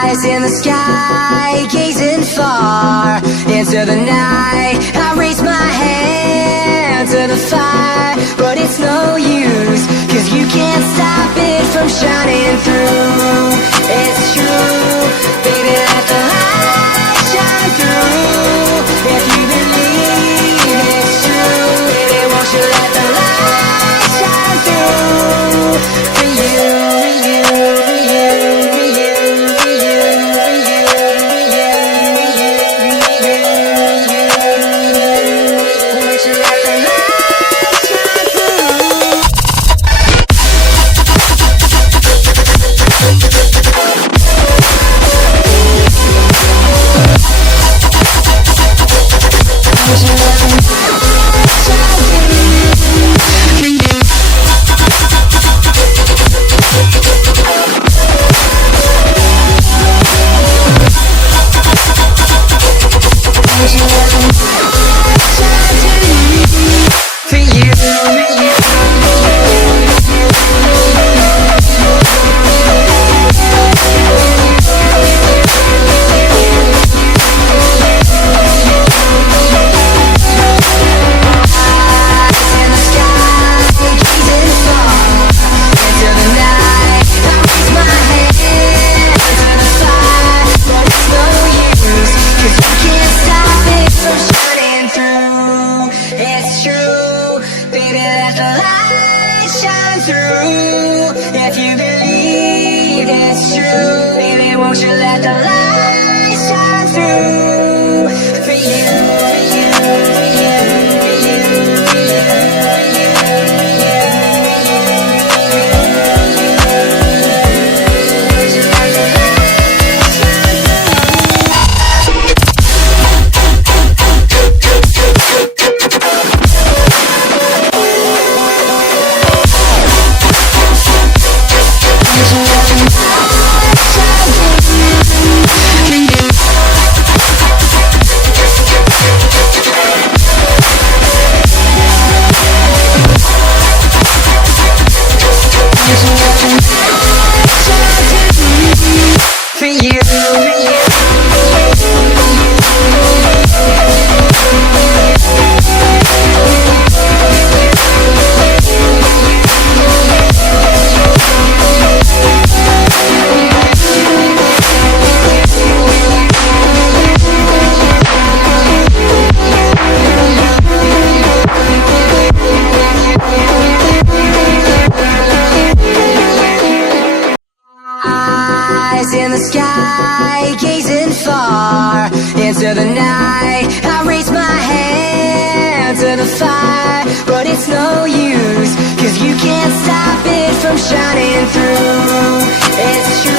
Eyes in the sky, gazing far into the night. I raise my hand to the fire, but it's no use, 'cause you can't stop it from shining through. It's true, baby, let the light shine through. If you believe it's true, baby, won't you let the light shine through? For you, for you, for you, for you, for you, for you, for you, for you, won't you let the light shine through? If you believe it's true, baby, won't you let the light shine through? For you, for you, for you, for you, for you, for you, won't you let the light shine for you, for you. Eyes in the sky, gazing far into the night. I raise my hand to the fire, but it's no use, 'cause you can't stop it from shining through. It's true.